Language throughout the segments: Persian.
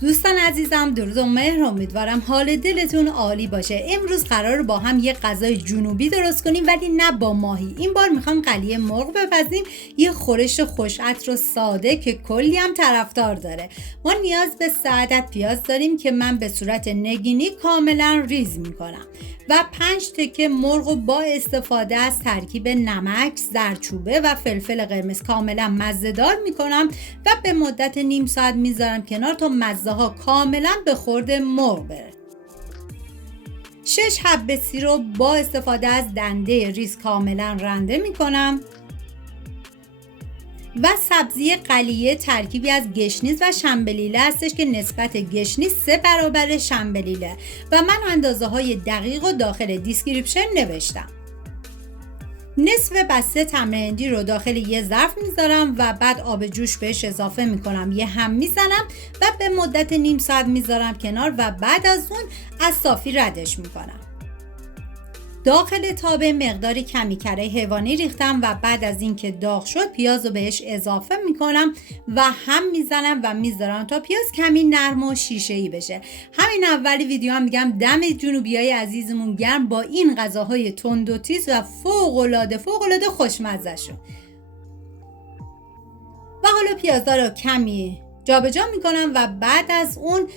دوستان عزیزم درود و مهر، امیدوارم حال دلتون عالی باشه. امروز قراره با هم یه غذای جنوبی درست کنیم، ولی نه با ماهی. این بار میخوام قلیه مرغ بپزیم، یه خورش خوش عطر و ساده که کلی هم طرفدار داره. ما نیاز به 3 عدد پیاز داریم که من به صورت نگینی کاملا ریز میکنم و 5 تکه مرغ با استفاده از ترکیب نمک، زردچوبه و فلفل قرمز کاملا مزه‌دار میکنم و به مدت نیم ساعت میذارم کنار تا مزه ها کاملا به خورد مرغ بره. 6 حبه سیر رو با استفاده از دنده ریز کاملا رنده میکنم و سبزی قلیه ترکیبی از گشنیز و شنبلیله هستش که نسبت گشنیز 3 برابر شنبلیله و من اندازه های دقیق و داخل دیسکریپشن نوشتم. نصف بسته تمر هندی رو داخل یه ظرف میذارم و بعد آب جوش بهش اضافه میکنم، یه هم میزنم و به مدت نیم ساعت میذارم کنار و بعد از اون از صافی ردش میکنم. داخل تابه مقداری کمی کره حیوانی ریختم و بعد از اینکه داغ شد پیاز رو بهش اضافه میکنم و هم میزنم و میذارم تا پیاز کمی نرم و شیشه‌ای بشه. همین اولی ویدیو هم میگم دم جنوبیای عزیزمون گرم با این غذاهای تند و تیز و فوق العاده خوشمزه شون. و حالا پیازا رو کمی جابجا میکنم و بعد از اون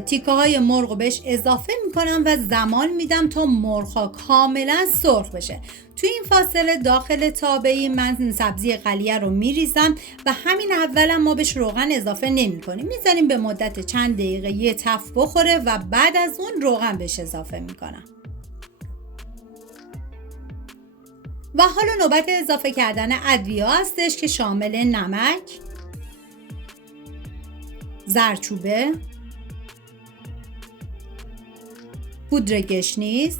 تیکه های مرغ رو بهش اضافه میکنم و زمان میدم تا مرغ ها کاملا سرخ بشه. توی این فاصله داخل تابه‌ای من سبزی قلیه رو میریزم و همین اولم ما بهش روغن اضافه نمی کنیم، میذاریم به مدت چند دقیقه یه تف بخوره و بعد از اون روغن بهش اضافه میکنم. و حالا نوبت اضافه کردن ادویه هستش که شامل نمک، زردچوبه، پودر گشنیز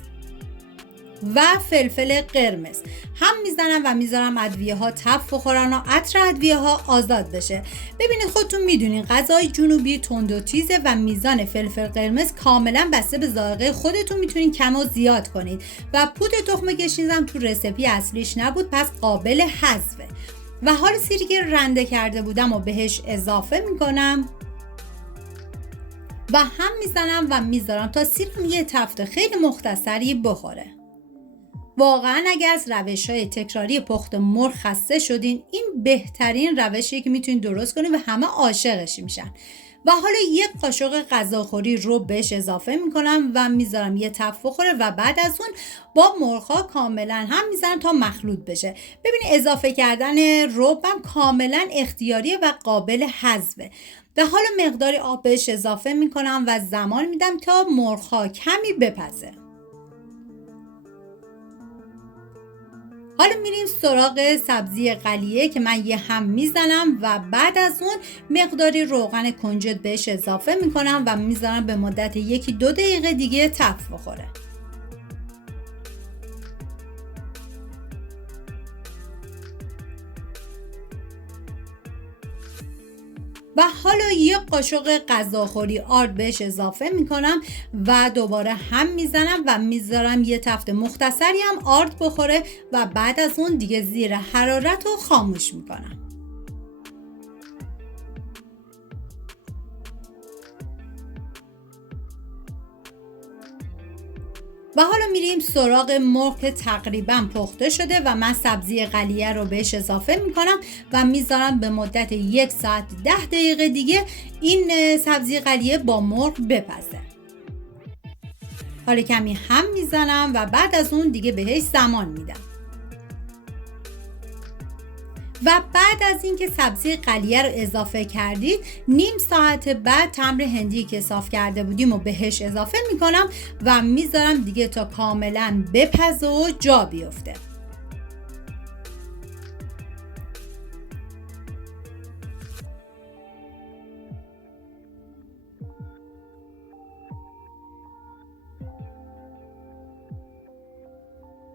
و فلفل قرمز هم میزنم و میذارم ادویه ها تف بخورن و عطر ادویه ها آزاد بشه. ببینید خودتون میدونین غذای جنوبی تند و تیزه و میزان فلفل قرمز کاملا بسته به ذائقه خودتون میتونین کم و زیاد کنید و پودر تخم گشنیزم تو رسیپی اصلیش نبود، پس قابل حذفه. و حالا سیری که رنده کرده بودم و بهش اضافه میکنم و هم میزنم و میذارم تا سیرم یه تفت خیلی مختصری بخوره. واقعا اگر از روش‌های تکراری پخت مرغ خسته شدین، این بهترین روشیه که میتونین درست کنین و همه عاشقش میشن. و حالا یک قاشق غذاخوری رو بهش اضافه میکنم و میذارم یه تف بخوره و بعد از اون با مرغ‌ها کاملا هم میذارم تا مخلوط بشه. ببینید اضافه کردن ربم کاملا اختیاریه و قابل حذفه. و حالا مقداری آب بهش اضافه میکنم و زمان میدم تا مرغ‌ها کمی بپزه. حالا میریم سراغ سبزی قلیه که من یه هم میزنم و بعد از اون مقداری روغن کنجد بهش اضافه میکنم و میذارم به مدت 1-2 دقیقه دیگه تف بخوره. و حالا یک قاشق غذاخوری آرد بهش اضافه میکنم و دوباره هم میزنم و میذارم یه تفت مختصری هم آرد بخوره و بعد از اون دیگه زیر حرارت رو خاموش میکنم. و حالا میریم سراغ مرغ که تقریبا پخته شده و من سبزی قلیه رو بهش اضافه میکنم و میذارم به مدت 1 ساعت 10 دقیقه دیگه این سبزی قلیه با مرغ بپزه. حالا کمی هم میزنم و بعد از اون دیگه بهش زمان میدم. و بعد از اینکه سبزی قلیه رو اضافه کردید، نیم ساعت بعد تمر هندی که صاف کرده بودیم و بهش اضافه میکنم و میذارم دیگه تا کاملا بپزه و جا بیفته.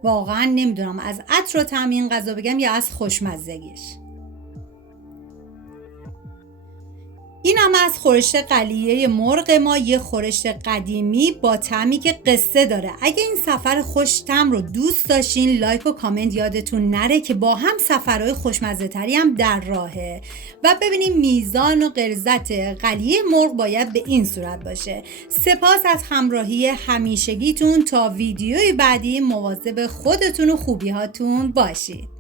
واقعا نمیدونم از عطر و طعم این غذا بگم یا از خوشمزگیش. این هم از خورشت قلیه مرغ ما یه خورشت قدیمی با طعمی که قصه داره. اگه این سفر خوش‌طعم رو دوست داشتین لایک و کامنت یادتون نره که با هم سفرهای خوشمزه تری هم در راهه و ببینیم میزان و غلظت قلیه مرغ باید به این صورت باشه. سپاس از همراهی همیشگیتون. تا ویدیوی بعدی مواظب خودتون و خوبی‌هاتون باشید.